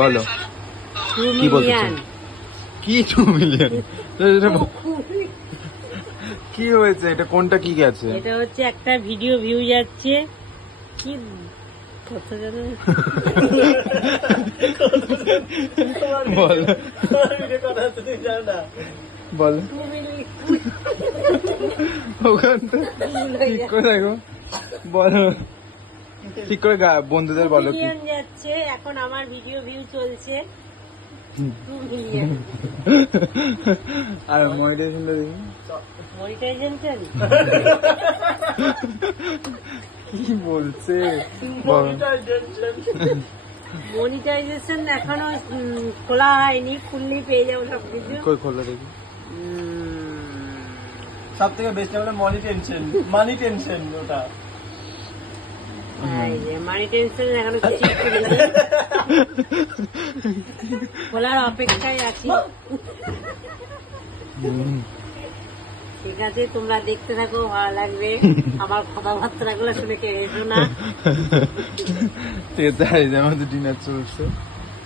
বলো কি বলতে চাও? কি 2 মিলিয়ন? কি হয়েছে? এটা কোনটা কি গেছে? এটা হচ্ছে একটা ভিডিও ভিউ যাচ্ছে কি কত জানো বল বল ওখানটা ঠিক করে দেখো, বলো ঠিক করে বন্ধুদের বলো কি মিলিয়ন যাচ্ছে এখন আমার ভিডিও ভিউ চলছে 2 মিলিয়ন আর মনিটাইজেশনটা দেখি মনিটাইজেশন কি বলছে? মনিটাইজেশন এখনো খোলা হয়নি, খুললেই পেয়ে যাবো সবকিছু। কই খোলা দেখি। সব থেকে বেস্ট হলো মানি টেনশন, মানি টেনশন ওটা। মানি টেনশন এখনো কিছু খুলিনি, খোলার অপেক্ষায় আছি। ঠিক আছে, তোমরা দেখতে থাকো, ভালো লাগবে। আমার কথাবার্তা গুলো শুনে কে হেসো না। ঠিক আছে, আমাদের ডিনার চলছে।